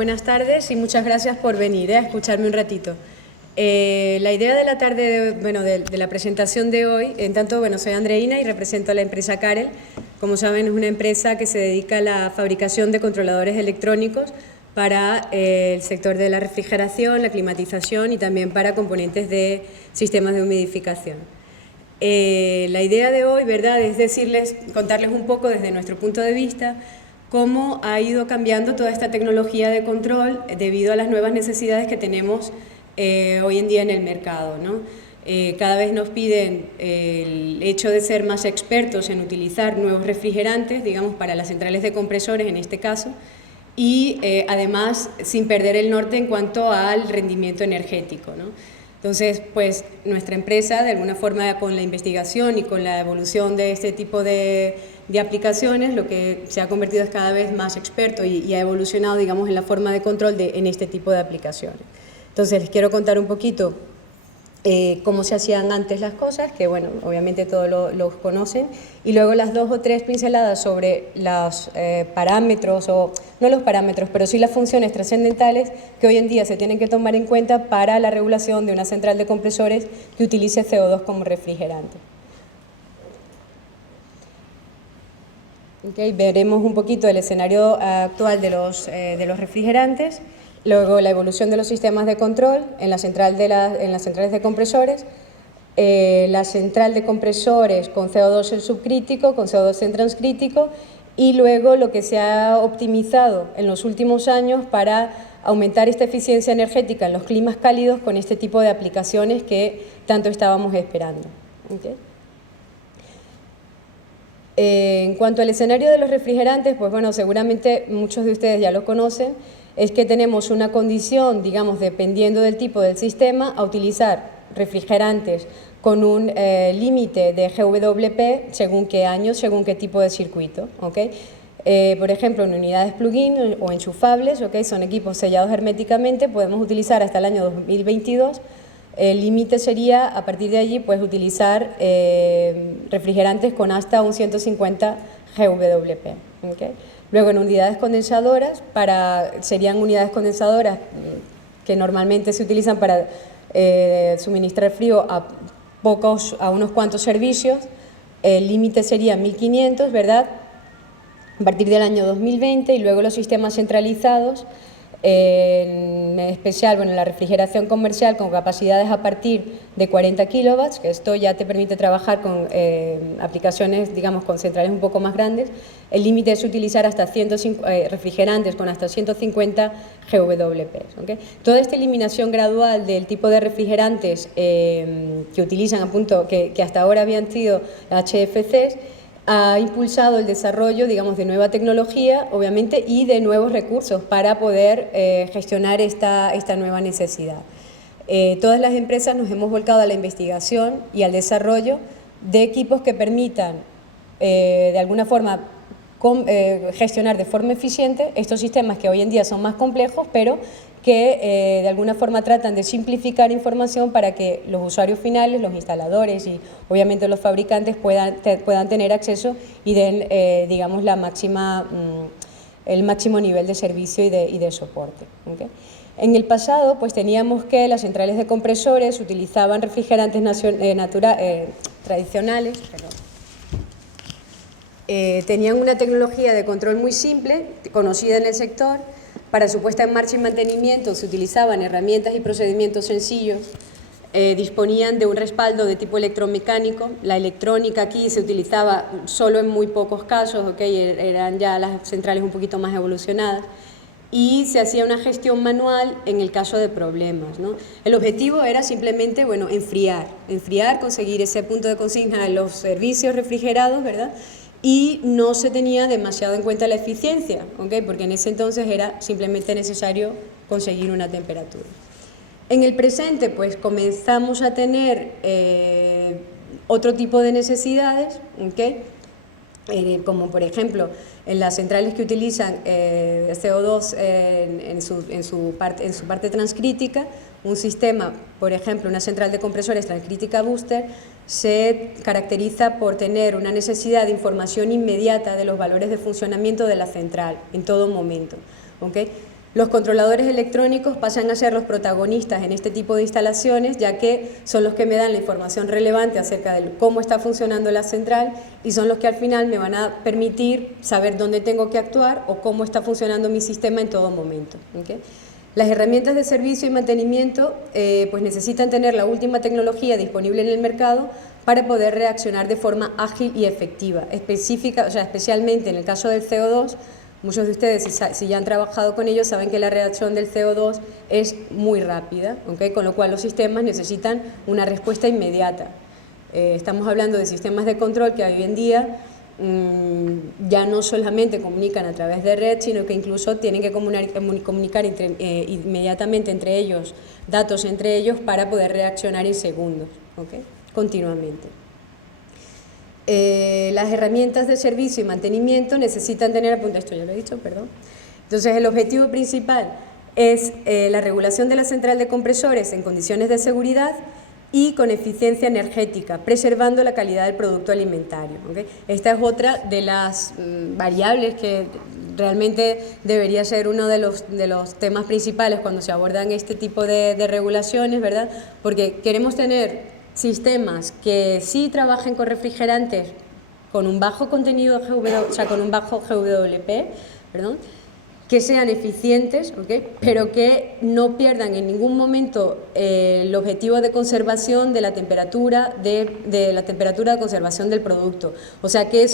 buenas tardes y muchas gracias por venir a escucharme un ratito. La idea de la tarde, de la presentación de hoy, en tanto, soy Andreina y represento a la empresa Carel. Como saben, es una empresa que se dedica a la fabricación de controladores electrónicos para el sector de la refrigeración, la climatización y también para componentes de sistemas de humidificación. La idea de hoy, es contarles un poco desde nuestro punto de vista cómo ha ido cambiando toda esta tecnología de control debido a las nuevas necesidades que tenemos hoy en día en el mercado, ¿no? Cada vez nos piden el hecho de ser más expertos en utilizar nuevos refrigerantes, digamos, para las centrales de compresores en este caso, y además sin perder el norte en cuanto al rendimiento energético, ¿no? Entonces, pues nuestra empresa, de alguna forma, con la investigación y con la evolución de este tipo de aplicaciones, lo que se ha convertido es cada vez más experto y ha evolucionado, digamos, en la forma de control en este tipo de aplicaciones. Entonces, les quiero contar un poquito cómo se hacían antes las cosas, que bueno, obviamente todos los conocen, y luego las 2 o 3 pinceladas sobre los parámetros, o no los parámetros, pero sí las funciones trascendentales que hoy en día se tienen que tomar en cuenta para la regulación de una central de compresores que utilice CO2 como refrigerante. Okay, veremos un poquito el escenario actual de los refrigerantes. Luego la evolución de los sistemas de control en las centrales de compresores, la central de compresores con CO2 en subcrítico, con CO2 en transcrítico, y luego lo que se ha optimizado en los últimos años para aumentar esta eficiencia energética en los climas cálidos con este tipo de aplicaciones que tanto estábamos esperando. ¿Okay? En cuanto al escenario de los refrigerantes, pues bueno, seguramente muchos de ustedes ya lo conocen, es que tenemos una condición, digamos, dependiendo del tipo del sistema, a utilizar refrigerantes con un límite de GWP según qué año, según qué tipo de circuito. ¿Okay? Por ejemplo, en unidades plug-in o enchufables, ¿okay? Son equipos sellados herméticamente, podemos utilizar hasta el año 2022. El límite sería, a partir de allí, pues utilizar refrigerantes con hasta un 150 GWP. ¿Okay? Luego en unidades condensadoras, serían unidades condensadoras que normalmente se utilizan para suministrar frío a unos cuantos servicios. El límite sería 1500, ¿verdad? A partir del año 2020, y luego los sistemas centralizados, en especial, la refrigeración comercial con capacidades a partir de 40 kilowatts, que esto ya te permite trabajar con aplicaciones, digamos, con centrales un poco más grandes. El límite es utilizar hasta refrigerantes con hasta 150 GWP. ¿Okay? Toda esta eliminación gradual del tipo de refrigerantes que utilizan, que hasta ahora habían sido HFCs, ha impulsado el desarrollo, digamos, de nueva tecnología, obviamente, y de nuevos recursos para poder gestionar esta nueva necesidad. Todas las empresas nos hemos volcado a la investigación y al desarrollo de equipos que permitan, de alguna forma, gestionar de forma eficiente estos sistemas que hoy en día son más complejos, pero que de alguna forma tratan de simplificar información para que los usuarios finales, los instaladores y obviamente los fabricantes puedan tener acceso y den, digamos, el máximo nivel de servicio y de soporte. ¿Okay? En el pasado, pues teníamos que las centrales de compresores utilizaban refrigerantes tradicionales, tenían una tecnología de control muy simple, conocida en el sector. Para su puesta en marcha y mantenimiento se utilizaban herramientas y procedimientos sencillos, disponían de un respaldo de tipo electromecánico. La electrónica aquí se utilizaba solo en muy pocos casos, ¿okay? Eran ya las centrales un poquito más evolucionadas, y se hacía una gestión manual en el caso de problemas, ¿no? El objetivo era simplemente, enfriar, conseguir ese punto de consigna de los servicios refrigerados, ¿verdad? Y no se tenía demasiado en cuenta la eficiencia, ¿okay? Porque en ese entonces era simplemente necesario conseguir una temperatura. En el presente, pues comenzamos a tener otro tipo de necesidades, ¿okay? Como por ejemplo en las centrales que utilizan CO2 en su parte transcrítica, un sistema, por ejemplo, una central de compresores transcrítica booster, se caracteriza por tener una necesidad de información inmediata de los valores de funcionamiento de la central en todo momento. ¿Okay? Los controladores electrónicos pasan a ser los protagonistas en este tipo de instalaciones, ya que son los que me dan la información relevante acerca de cómo está funcionando la central y son los que al final me van a permitir saber dónde tengo que actuar o cómo está funcionando mi sistema en todo momento. ¿Okay? Las herramientas de servicio y mantenimiento pues necesitan tener la última tecnología disponible en el mercado para poder reaccionar de forma ágil y efectiva, especialmente en el caso del CO2. Muchos de ustedes, si ya han trabajado con ellos, saben que la reacción del CO2 es muy rápida, ¿okay? Con lo cual los sistemas necesitan una respuesta inmediata. Estamos hablando de sistemas de control que hoy en día ya no solamente comunican a través de red, sino que incluso tienen que comunicar inmediatamente entre ellos, datos entre ellos para poder reaccionar en segundos, ¿okay? Continuamente. Las herramientas de servicio y mantenimiento necesitan tener, apunta esto ya lo he dicho, perdón. Entonces el objetivo principal es la regulación de la central de compresores en condiciones de seguridad y con eficiencia energética, preservando la calidad del producto alimentario. ¿Okay? Esta es otra de las variables que realmente debería ser uno de los temas principales cuando se abordan este tipo de regulaciones, ¿verdad? Porque queremos tener sistemas que sí trabajen con refrigerantes con un bajo contenido GWP, o sea, con un bajo GWP, perdón, que sean eficientes, ¿okay? Pero que no pierdan en ningún momento el objetivo de conservación de la temperatura de la temperatura de conservación del producto. O sea, que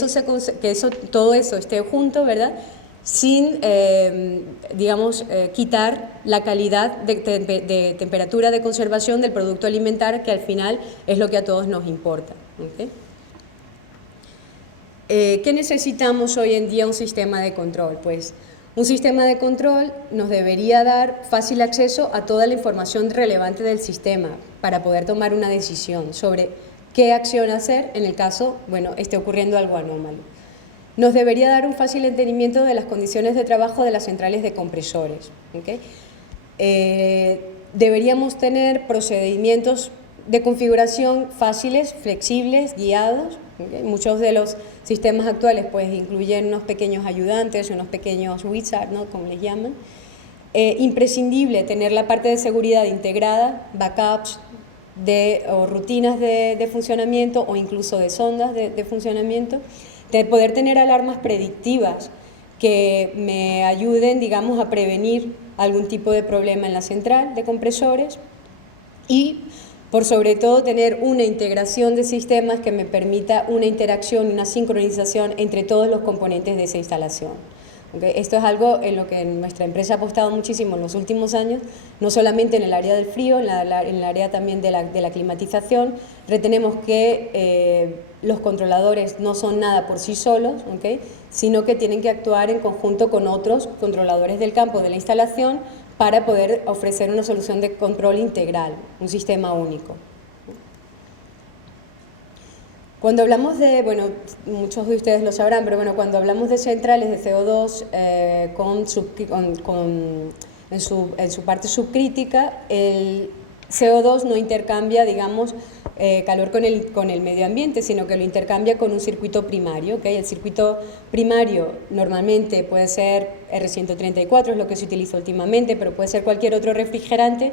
todo eso esté junto, ¿verdad? Sin, quitar la calidad de temperatura de conservación del producto alimentario, que al final es lo que a todos nos importa. ¿Okay? ¿Qué necesitamos hoy en día un sistema de control? Pues un sistema de control nos debería dar fácil acceso a toda la información relevante del sistema para poder tomar una decisión sobre qué acción hacer en el caso, esté ocurriendo algo anómalo. Nos debería dar un fácil entendimiento de las condiciones de trabajo de las centrales de compresores. ¿Okay? Deberíamos tener procedimientos de configuración fáciles, flexibles, guiados. ¿Okay? Muchos de los sistemas actuales pues incluyen unos pequeños ayudantes, unos pequeños wizards, ¿no? Como les llaman. Imprescindible tener la parte de seguridad integrada, backups o rutinas de funcionamiento o incluso de sondas de funcionamiento. De poder tener alarmas predictivas que me ayuden, digamos, a prevenir algún tipo de problema en la central de compresores y, por sobre todo, tener una integración de sistemas que me permita una interacción y una sincronización entre todos los componentes de esa instalación. ¿Okay? Esto es algo en lo que nuestra empresa ha apostado muchísimo en los últimos años, no solamente en el área del frío, en el área también de la climatización. Retenemos que los controladores no son nada por sí solos, ¿okay? Sino que tienen que actuar en conjunto con otros controladores del campo de la instalación para poder ofrecer una solución de control integral, un sistema único. Cuando hablamos de, muchos de ustedes lo sabrán, pero cuando hablamos de centrales de CO2 en su parte subcrítica, el CO2 no intercambia, digamos, calor con el medio ambiente, sino que lo intercambia con un circuito primario. ¿Okay? El circuito primario normalmente puede ser R134, es lo que se utiliza últimamente, pero puede ser cualquier otro refrigerante,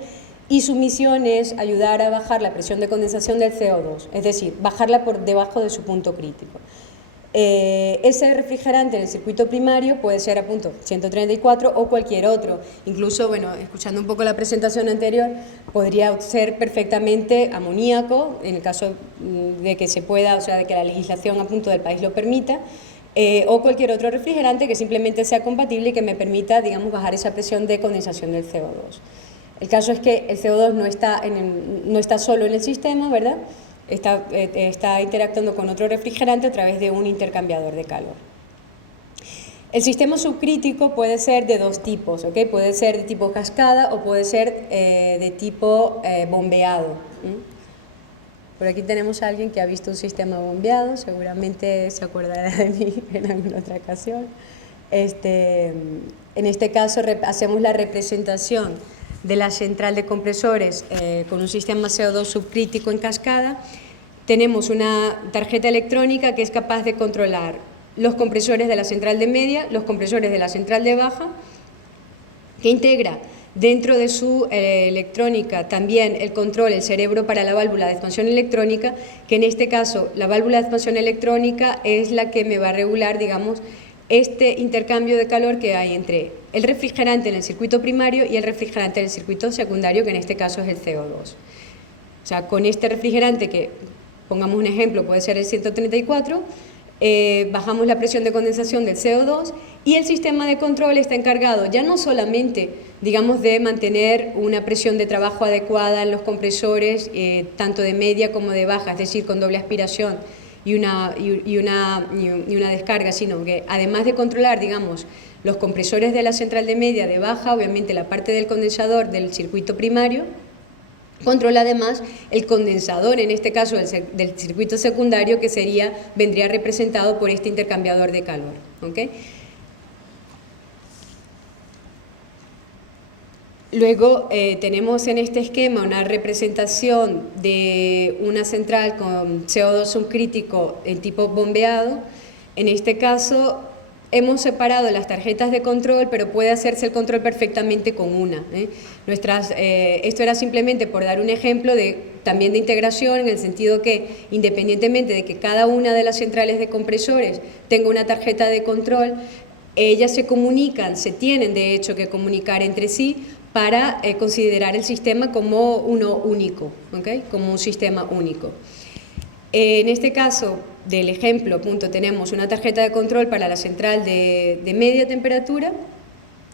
y su misión es ayudar a bajar la presión de condensación del CO2, es decir, bajarla por debajo de su punto crítico. Ese refrigerante en el circuito primario puede ser a punto 134 o cualquier otro. Incluso, escuchando un poco la presentación anterior, podría ser perfectamente amoníaco, en el caso de que se pueda, o sea, de que la legislación a punto del país lo permita, o cualquier otro refrigerante que simplemente sea compatible y que me permita, digamos, bajar esa presión de condensación del CO2. El caso es que el CO2 no está solo en el sistema, ¿verdad? Está interactuando con otro refrigerante a través de un intercambiador de calor. El sistema subcrítico puede ser de dos tipos, ¿okay? Puede ser de tipo cascada o puede ser de tipo bombeado. Por aquí tenemos a alguien que ha visto un sistema bombeado, seguramente se acordará de mí en alguna otra ocasión. En este caso hacemos la representación de la central de compresores con un sistema CO2 subcrítico en cascada. Tenemos una tarjeta electrónica que es capaz de controlar los compresores de la central de media, los compresores de la central de baja, que integra dentro de su electrónica también el control, el cerebro para la válvula de expansión electrónica, que en este caso la válvula de expansión electrónica es la que me va a regular, digamos, este intercambio de calor que hay entre el refrigerante en el circuito primario y el refrigerante en el circuito secundario, que en este caso es el CO2. O sea, con este refrigerante, que pongamos un ejemplo, puede ser el 134, bajamos la presión de condensación del CO2 y el sistema de control está encargado ya no solamente, digamos, de mantener una presión de trabajo adecuada en los compresores, tanto de media como de baja, es decir, con doble aspiración y una descarga, sino que además de controlar, digamos, los compresores de la central de media, de baja, obviamente la parte del condensador del circuito primario, controla además el condensador, en este caso del circuito secundario, que vendría representado por este intercambiador de calor. ¿Okay? Luego tenemos en este esquema una representación de una central con CO2 subcrítico en tipo bombeado. En este caso hemos separado las tarjetas de control, pero puede hacerse el control perfectamente con una. Esto era simplemente por dar un ejemplo también de integración, en el sentido que, independientemente de que cada una de las centrales de compresores tenga una tarjeta de control, ellas se comunican, se tienen de hecho que comunicar entre sí para considerar el sistema como uno único, ¿okay? Como un sistema único. En este caso del ejemplo, tenemos una tarjeta de control para la central de media temperatura,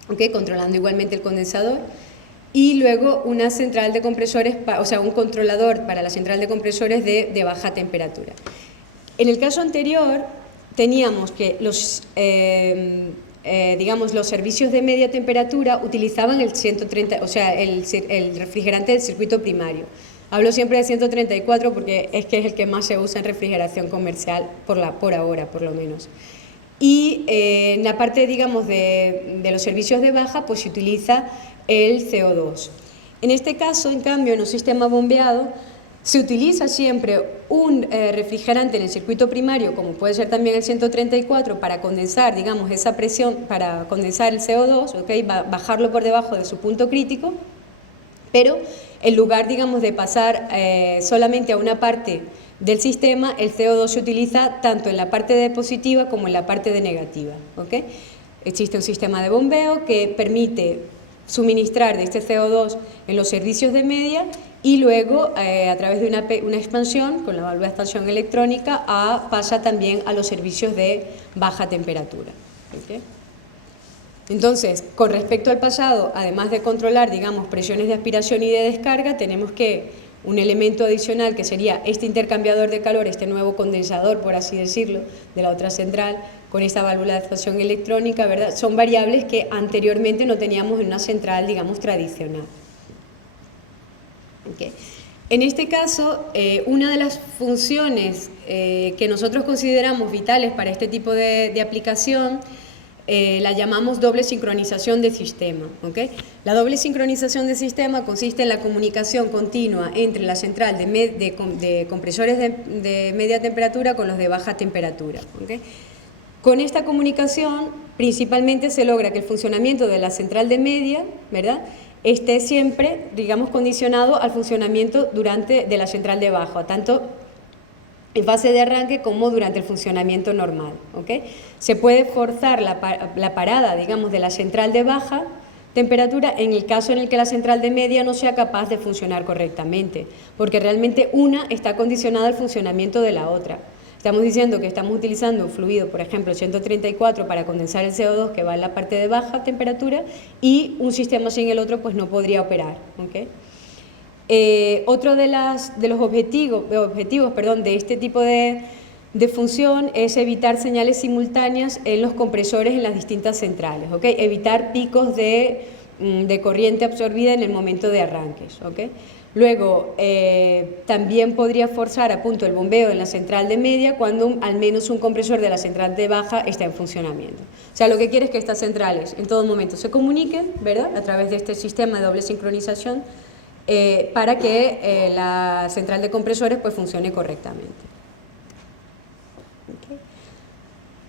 ¿okay? Controlando igualmente el condensador, y luego una central de compresores, o sea, un controlador para la central de compresores de baja temperatura. En el caso anterior teníamos que digamos, los servicios de media temperatura utilizaban el 130, o sea, el refrigerante del circuito primario. Hablo siempre de 134 porque es el que más se usa en refrigeración comercial, por ahora, por lo menos. Y en la parte, digamos, de los servicios de baja, pues se utiliza el CO2. En este caso, en cambio, en un sistema bombeado, se utiliza siempre un refrigerante en el circuito primario, como puede ser también el 134, para condensar, digamos, esa presión, para condensar el CO2, ¿okay? Bajarlo por debajo de su punto crítico, pero en lugar, digamos, de pasar solamente a una parte del sistema, el CO2 se utiliza tanto en la parte de positiva como en la parte de negativa. ¿Okay? Existe un sistema de bombeo que permite suministrar de este CO2 en los servicios de media y luego a través de una expansión con la válvula de expansión electrónica pasa también a los servicios de baja temperatura. ¿Okay? Entonces, con respecto al pasado, además de controlar, digamos, presiones de aspiración y de descarga, tenemos que un elemento adicional que sería este intercambiador de calor, este nuevo condensador, por así decirlo, de la otra central, con esta válvula de expansión electrónica, ¿verdad? Son variables que anteriormente no teníamos en una central, digamos, tradicional. Okay. En este caso, una de las funciones que nosotros consideramos vitales para este tipo de aplicación la llamamos doble sincronización de sistema. ¿Okay? La doble sincronización de sistema consiste en la comunicación continua entre la central de compresores de media temperatura con los de baja temperatura. ¿Okay? Con esta comunicación principalmente se logra que el funcionamiento de la central de media, ¿verdad?, esté siempre, digamos, condicionado al funcionamiento de la central de baja, tanto en fase de arranque como durante el funcionamiento normal. ¿Okay? Se puede forzar la parada, digamos, de la central de baja temperatura en el caso en el que la central de media no sea capaz de funcionar correctamente, porque realmente una está condicionada al funcionamiento de la otra. Estamos diciendo que estamos utilizando un fluido, por ejemplo, 134 para condensar el CO2 que va en la parte de baja temperatura y un sistema sin el otro pues no podría operar. ¿Okay? Otro de los objetivos de este tipo de función es evitar señales simultáneas en los compresores en las distintas centrales, ¿okay? Evitar picos de corriente absorbida en el momento de arranques. ¿Okay? Luego, también podría forzar a punto el bombeo en la central de media cuando al menos un compresor de la central de baja está en funcionamiento. O sea, lo que quiere es que estas centrales en todo momento se comuniquen, ¿verdad?, a través de este sistema de doble sincronización, para que la central de compresores pues funcione correctamente. Okay.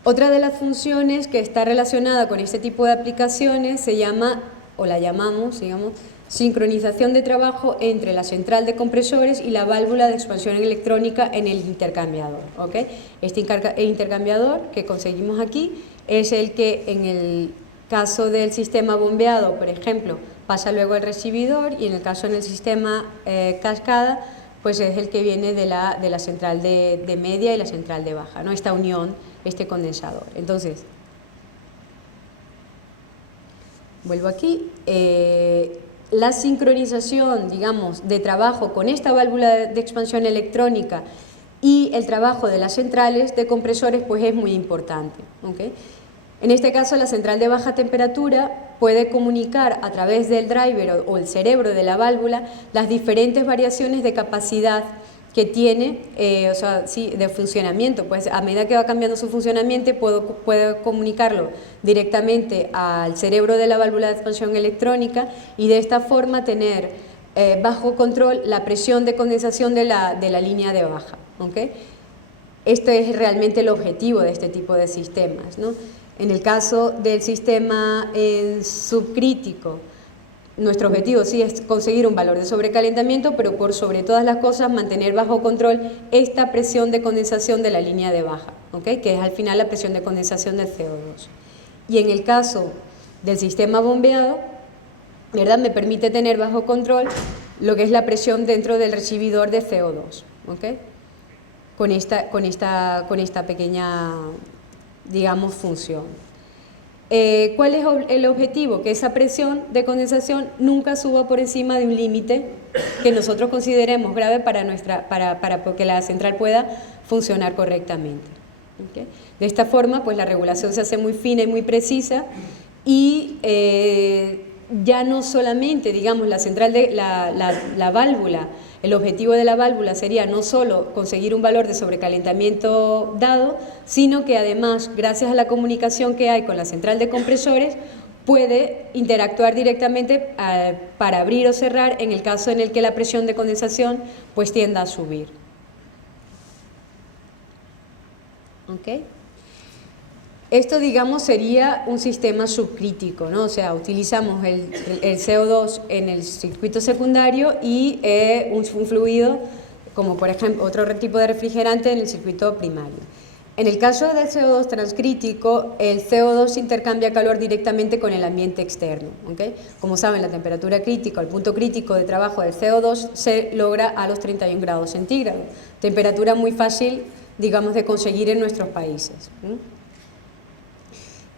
Otra de las funciones que está relacionada con este tipo de aplicaciones se llama o la llamamos, digamos, sincronización de trabajo entre la central de compresores y la válvula de expansión electrónica en el intercambiador. ¿Okay? Este intercambiador que conseguimos aquí es el que en el caso del sistema bombeado, por ejemplo, pasa luego al recibidor, y en el caso del sistema cascada, pues es el que viene de la central de media y la central de baja, ¿no? Esta unión, este condensador. Entonces, vuelvo aquí. La sincronización, digamos, de trabajo con esta válvula de expansión electrónica y el trabajo de las centrales de compresores, pues es muy importante. ¿Okay? En este caso, la central de baja temperatura puede comunicar a través del driver o el cerebro de la válvula las diferentes variaciones de capacidad que tiene, o sea, sí, de funcionamiento. Pues a medida que va cambiando su funcionamiento, puedo comunicarlo directamente al cerebro de la válvula de expansión electrónica y de esta forma tener bajo control la presión de condensación de la línea de baja. ¿Okay? Este es realmente el objetivo de este tipo de sistemas, ¿no? En el caso del sistema subcrítico, nuestro objetivo sí es conseguir un valor de sobrecalentamiento, pero por sobre todas las cosas mantener bajo control esta presión de condensación de la línea de baja, ¿okay? Que es al final la presión de condensación del CO2. Y en el caso del sistema bombeado, ¿verdad? Me permite tener bajo control lo que es la presión dentro del recibidor de CO2, ¿okay? Con esta pequeña, digamos, función. ¿Cuál es el objetivo? Que esa presión de condensación nunca suba por encima de un límite que nosotros consideremos grave para que la central pueda funcionar correctamente. ¿Okay? De esta forma, pues la regulación se hace muy fina y muy precisa, y ya no solamente, digamos, la central de la válvula, el objetivo de la válvula sería no solo conseguir un valor de sobrecalentamiento dado, sino que además, gracias a la comunicación que hay con la central de compresores, puede interactuar directamente para abrir o cerrar en el caso en el que la presión de condensación pues tienda a subir. ¿Okay? Esto, digamos, sería un sistema subcrítico, ¿no? O sea, utilizamos el CO2 en el circuito secundario y un fluido, como por ejemplo otro tipo de refrigerante, en el circuito primario. En el caso del CO2 transcrítico, el CO2 intercambia calor directamente con el ambiente externo. ¿Okay? Como saben, la temperatura crítica, el punto crítico de trabajo del CO2 se logra a los 31 grados centígrados. Temperatura muy fácil, digamos, de conseguir en nuestros países.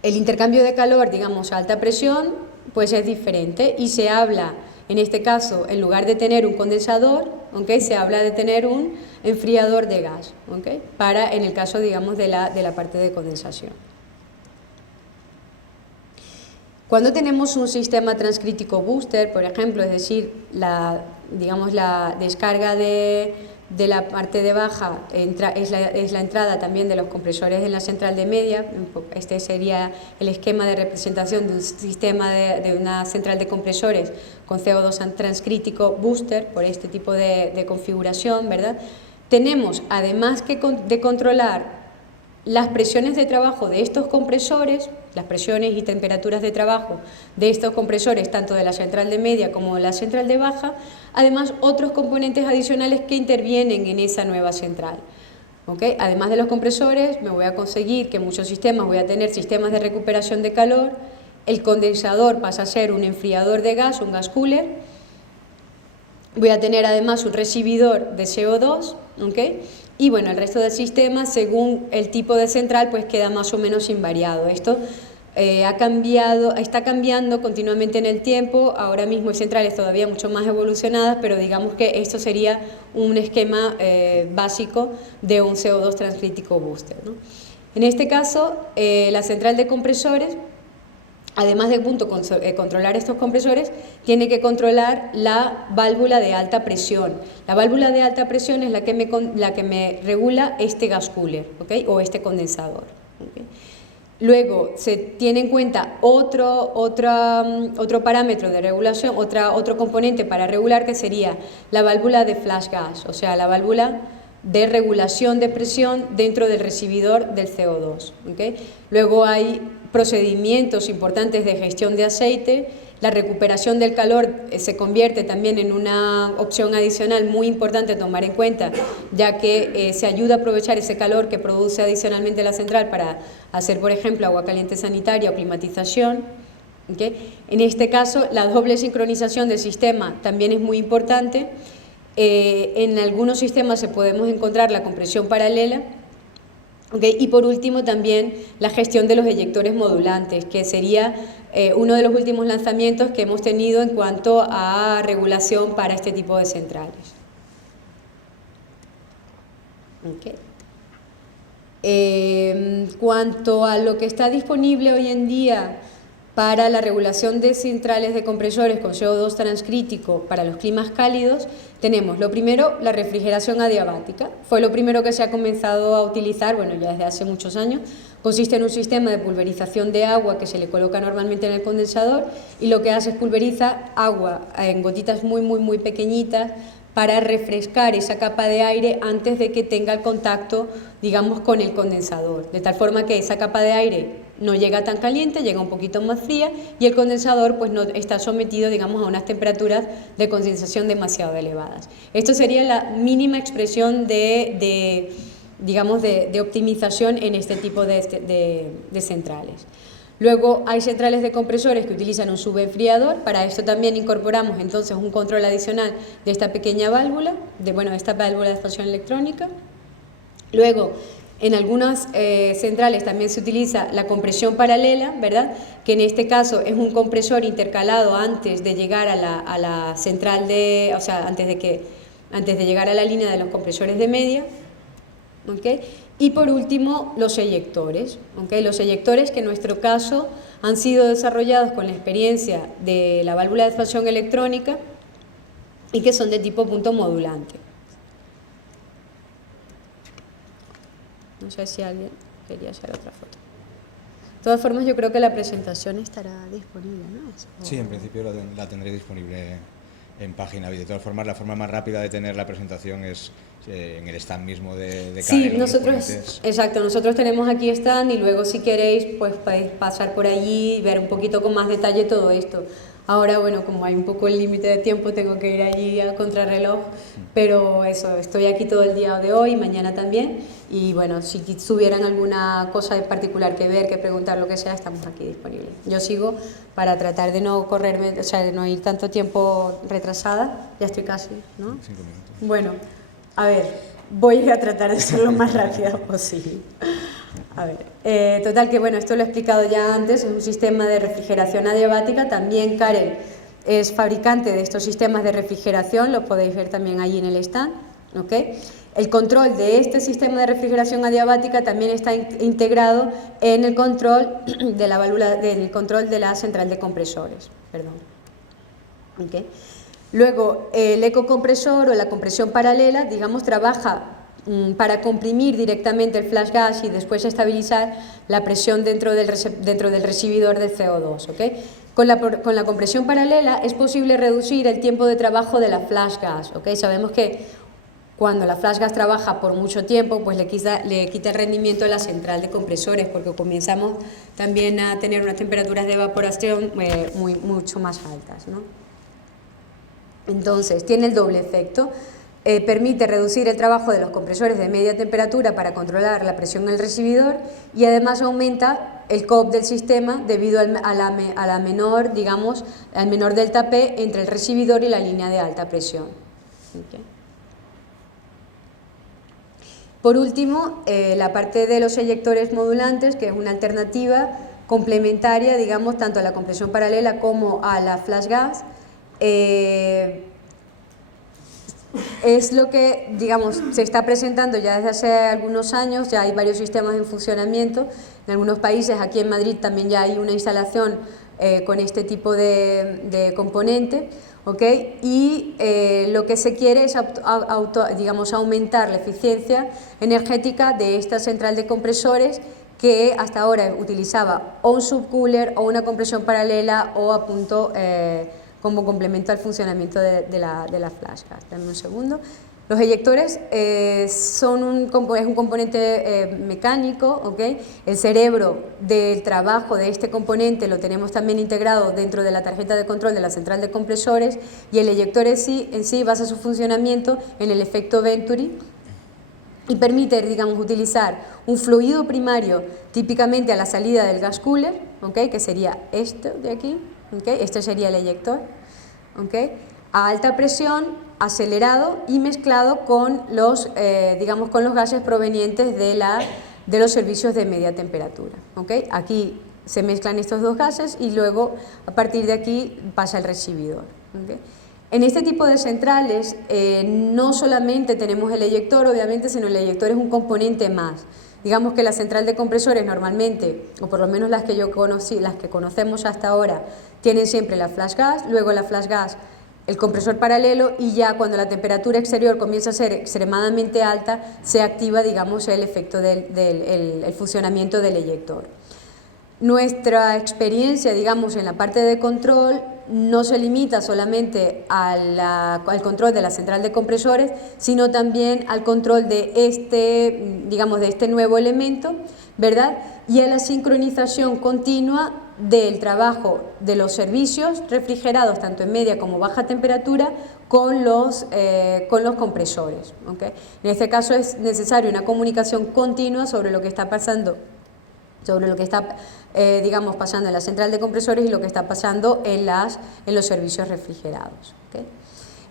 El intercambio de calor, digamos, a alta presión, pues es diferente, y se habla, en este caso, en lugar de tener un condensador, ¿okay? Se habla de tener un enfriador de gas, ¿okay? En el caso, digamos, de la parte de condensación. Cuando tenemos un sistema transcrítico booster, por ejemplo, es decir, la descarga de la parte de baja es la entrada también de los compresores en la central de media. Este sería el esquema de representación de un sistema de una central de compresores con CO2 transcrítico booster, por este tipo de configuración, ¿verdad? Tenemos, además de controlar las presiones de trabajo de estos compresores, las presiones y temperaturas de trabajo de estos compresores, tanto de la central de media como de la central de baja, además otros componentes adicionales que intervienen en esa nueva central. ¿Okay? Además de los compresores, me voy a conseguir que en muchos sistemas voy a tener sistemas de recuperación de calor, el condensador pasa a ser un enfriador de gas, un gas cooler, voy a tener además un recibidor de CO2, ¿okay? Y bueno, el resto del sistema, según el tipo de central, pues queda más o menos invariado. Esto está cambiando continuamente en el tiempo. Ahora mismo hay centrales todavía mucho más evolucionadas, pero digamos que esto sería un esquema básico de un CO2 transcrítico booster, ¿no? En este caso, la central de compresores, además de controlar estos compresores, tiene que controlar la válvula de alta presión. La válvula de alta presión es la que me regula este gas cooler, ¿okay? O este condensador. ¿Okay? Luego se tiene en cuenta otro parámetro de regulación, otro componente para regular, que sería la válvula de flash gas, o sea, la válvula de regulación de presión dentro del recibidor del CO2. ¿Okay? Luego hay procedimientos importantes de gestión de aceite La recuperación del calor se convierte también en una opción adicional muy importante a tomar en cuenta, ya que se ayuda a aprovechar ese calor que produce adicionalmente la central para hacer, por ejemplo, agua caliente sanitaria o climatización. ¿Okay? En este caso, la doble sincronización del sistema también es muy importante. En algunos sistemas podemos encontrar la compresión paralela. ¿Okay? Y por último también la gestión de los eyectores modulantes, que sería uno de los últimos lanzamientos que hemos tenido en cuanto a regulación para este tipo de centrales. Okay. Cuanto a lo que está disponible hoy en día para la regulación de centrales de compresores con CO2 transcrítico para los climas cálidos, tenemos lo primero, la refrigeración adiabática. Fue lo primero que se ha comenzado a utilizar, bueno, ya desde hace muchos años. Consiste en un sistema de pulverización de agua que se le coloca normalmente en el condensador y lo que hace es pulveriza agua en gotitas muy pequeñitas para refrescar esa capa de aire antes de que tenga el contacto, digamos, con el condensador, de tal forma que esa capa de aire no llega tan caliente, llega un poquito más fría y el condensador pues no está sometido, digamos, a unas temperaturas de condensación demasiado elevadas. Esto sería la mínima expresión de optimización en este tipo de centrales. Luego hay centrales de compresores que utilizan un subenfriador. Para esto también incorporamos entonces un control adicional de esta pequeña válvula, esta válvula de expansión electrónica. Luego, en algunas centrales también se utiliza la compresión paralela, ¿verdad? Que en este caso es un compresor intercalado antes de llegar a la central antes de llegar a la línea de los compresores de media. ¿Okay? Y por último, los eyectores. ¿Okay? Los eyectores que en nuestro caso han sido desarrollados con la experiencia de la válvula de expansión electrónica y que son de tipo punto modulante. No sé si alguien quería hacer otra foto. De todas formas, yo creo que la presentación estará disponible, ¿no? Sí, en principio la tendré disponible en página web. De todas formas, la forma más rápida de tener la presentación es en el stand mismo de Sí, nosotros tenemos aquí stand y luego si queréis pues podéis pasar por allí y ver un poquito con más detalle todo esto. Ahora, bueno, como hay un poco el límite de tiempo, tengo que ir allí a contrarreloj, pero eso, estoy aquí todo el día de hoy, mañana también, y bueno, si tuvieran alguna cosa en particular que ver, que preguntar, lo que sea, estamos aquí disponibles. Yo sigo para tratar de no correrme, o sea, de no ir tanto tiempo retrasada, ya estoy casi, ¿no? 5 minutos. Bueno, a ver, voy a tratar de ser lo más rápida posible. A ver, total que bueno, esto lo he explicado ya antes, es un sistema de refrigeración adiabática. También Karel es fabricante de estos sistemas de refrigeración, los podéis ver también allí en el stand. ¿Okay? El control de este sistema de refrigeración adiabática también está integrado en el control de la válvula, del control de la central de compresores. Perdón. ¿Okay? Luego, el ecocompresor o la compresión paralela, digamos, trabaja para comprimir directamente el flash gas y después estabilizar la presión dentro del recibidor del CO2. ¿Okay? Con la compresión paralela es posible reducir el tiempo de trabajo de la flash gas. ¿Okay? Sabemos que cuando la flash gas trabaja por mucho tiempo, pues le quita el rendimiento a la central de compresores, porque comenzamos también a tener unas temperaturas de evaporación mucho más altas, ¿no? Entonces, tiene el doble efecto. Permite reducir el trabajo de los compresores de media temperatura para controlar la presión en el recibidor y además aumenta el COP del sistema debido a la menor, digamos, al menor delta P entre el recibidor y la línea de alta presión. Okay. Por último, la parte de los eyectores modulantes, que es una alternativa complementaria, digamos, tanto a la compresión paralela como a la flash gas. Es lo que, digamos, se está presentando ya desde hace algunos años, ya hay varios sistemas en funcionamiento, en algunos países, aquí en Madrid también ya hay una instalación con este tipo de componente, ¿okay? Y lo que se quiere es aumentar la eficiencia energética de esta central de compresores que hasta ahora utilizaba o un subcooler o una compresión paralela o a punto como complemento al funcionamiento de la flash gas. Dame un segundo. Los eyectores es un componente mecánico, ¿okay? El cerebro del trabajo de este componente lo tenemos también integrado dentro de la tarjeta de control de la central de compresores, y el eyector en sí basa su funcionamiento en el efecto Venturi y permite, digamos, utilizar un fluido primario típicamente a la salida del gas cooler, ¿okay? Que sería este de aquí, ¿okay? Este sería el eyector, ¿okay? A alta presión, acelerado y mezclado con los, digamos, con los gases provenientes de los servicios de media temperatura, ¿okay? Aquí se mezclan estos dos gases y luego a partir de aquí pasa el recibidor, ¿okay? En este tipo de centrales no solamente tenemos el eyector, obviamente, sino el eyector es un componente más. Digamos que la central de compresores normalmente, o por lo menos las que yo conocí, las que conocemos hasta ahora, tienen siempre la flash gas, luego la flash gas, el compresor paralelo, y ya cuando la temperatura exterior comienza a ser extremadamente alta, se activa, digamos, el efecto el funcionamiento del eyector. Nuestra experiencia, digamos, en la parte de control no se limita solamente al control de la central de compresores, sino también al control de digamos, de este nuevo elemento, ¿verdad? Y a la sincronización continua del trabajo de los servicios refrigerados, tanto en media como baja temperatura, con los compresores, ¿okay? En este caso es necesaria una comunicación continua sobre lo que está pasando, digamos, pasando en la central de compresores y lo que está pasando en los servicios refrigerados, ¿okay?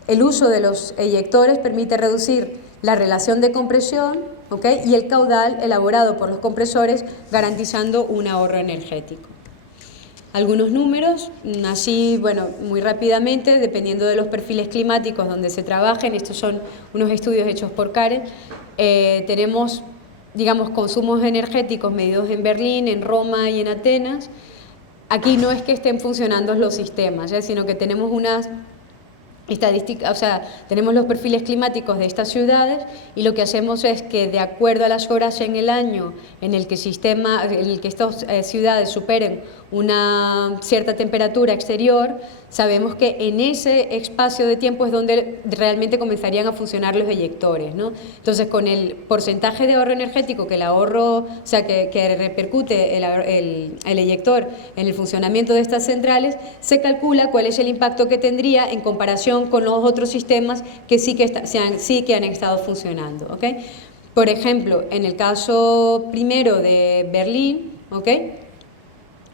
El uso de los eyectores permite reducir la relación de compresión, ¿okay? Y el caudal elaborado por los compresores, garantizando un ahorro energético. Algunos números, así, bueno, muy rápidamente, dependiendo de los perfiles climáticos donde se trabajen. Estos son unos estudios hechos por Karen. Tenemos, digamos, consumos energéticos medidos en Berlín, en Roma y en Atenas. Aquí no es que estén funcionando los sistemas, sino que tenemos unas estadísticas, o sea, tenemos los perfiles climáticos de estas ciudades, y lo que hacemos es que, de acuerdo a las horas en el año en el que estas ciudades superen una cierta temperatura exterior, sabemos que en ese espacio de tiempo es donde realmente comenzarían a funcionar los eyectores, ¿no? Entonces, con el porcentaje de ahorro energético que el ahorro, o sea, que repercute el eyector en el funcionamiento de estas centrales, se calcula cuál es el impacto que tendría en comparación con los otros sistemas que sí que han estado funcionando, ¿okay? Por ejemplo, en el caso primero de Berlín, ¿okay?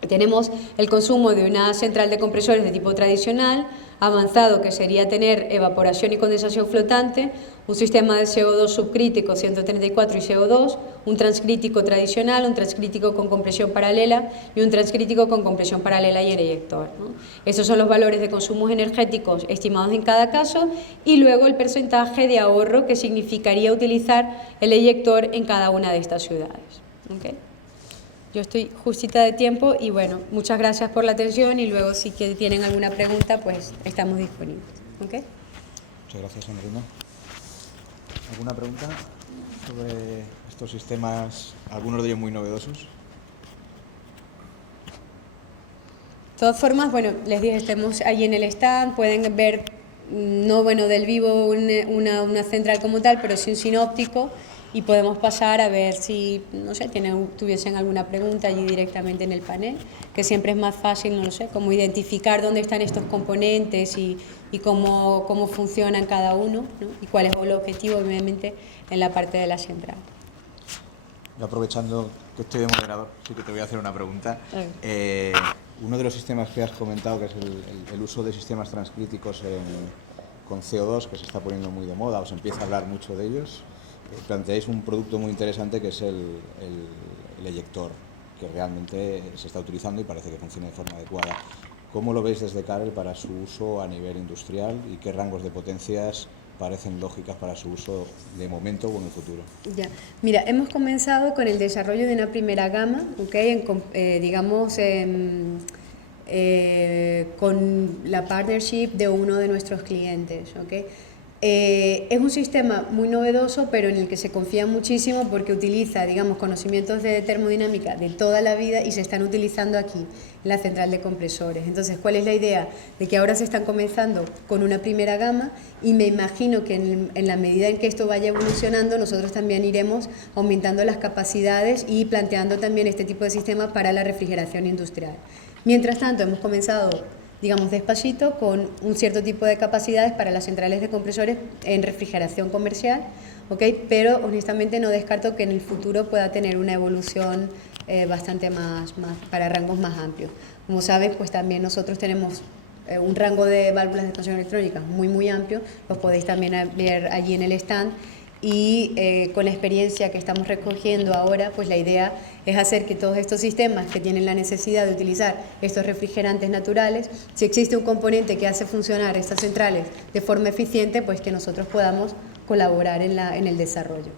Tenemos el consumo de una central de compresores de tipo tradicional, avanzado, que sería tener evaporación y condensación flotante, un sistema de CO2 subcrítico 134 y CO2, un transcrítico tradicional, un transcrítico con compresión paralela y un transcrítico con compresión paralela y el eyector, ¿no? Estos son los valores de consumos energéticos estimados en cada caso, y luego el porcentaje de ahorro que significaría utilizar el eyector en cada una de estas ciudades, ¿okay? Yo estoy justita de tiempo y bueno, muchas gracias por la atención, y luego si tienen alguna pregunta, pues estamos disponibles, ¿okay? Muchas gracias, Andrina. ¿Alguna pregunta sobre estos sistemas, algunos de ellos muy novedosos? De todas formas, bueno, les dije, estemos ahí en el stand, pueden ver, no, bueno, del vivo una central como tal, pero sí un sinóptico, y podemos pasar a ver si, no sé, tuviesen alguna pregunta allí directamente en el panel, que siempre es más fácil, no lo sé, como identificar dónde están estos componentes y cómo funcionan cada uno, ¿no? Y cuál es el objetivo, obviamente, en la parte de la central. Yo, aprovechando que estoy de moderador, sí que te voy a hacer una pregunta. Uno de los sistemas que has comentado, que es el uso de sistemas transcríticos con CO2, que se está poniendo muy de moda, os empieza a hablar mucho de ellos. Planteáis un producto muy interesante, que es el eyector, que realmente se está utilizando y parece que funciona de forma adecuada. ¿Cómo lo veis desde Carel para su uso a nivel industrial, y qué rangos de potencias parecen lógicas para su uso de momento o en el futuro? Ya, mira, hemos comenzado con el desarrollo de una primera gama, ¿okay? Con la partnership de uno de nuestros clientes, ¿okay? Es un sistema muy novedoso, pero en el que se confía muchísimo porque utiliza, digamos, conocimientos de termodinámica de toda la vida y se están utilizando aquí, en la central de compresores. Entonces, ¿cuál es la idea? De que ahora se están comenzando con una primera gama y me imagino que en la medida en que esto vaya evolucionando, nosotros también iremos aumentando las capacidades y planteando también este tipo de sistemas para la refrigeración industrial. Mientras tanto, hemos comenzado, digamos, despacito, con un cierto tipo de capacidades para las centrales de compresores en refrigeración comercial, ¿okay? Pero honestamente no descarto que en el futuro pueda tener una evolución bastante más para rangos más amplios. Como sabes, pues también nosotros tenemos un rango de válvulas de expansión electrónica muy amplio, los podéis también ver allí en el stand. Y con la experiencia que estamos recogiendo ahora, pues la idea es hacer que todos estos sistemas que tienen la necesidad de utilizar estos refrigerantes naturales, si existe un componente que hace funcionar estas centrales de forma eficiente, pues que nosotros podamos colaborar en el desarrollo.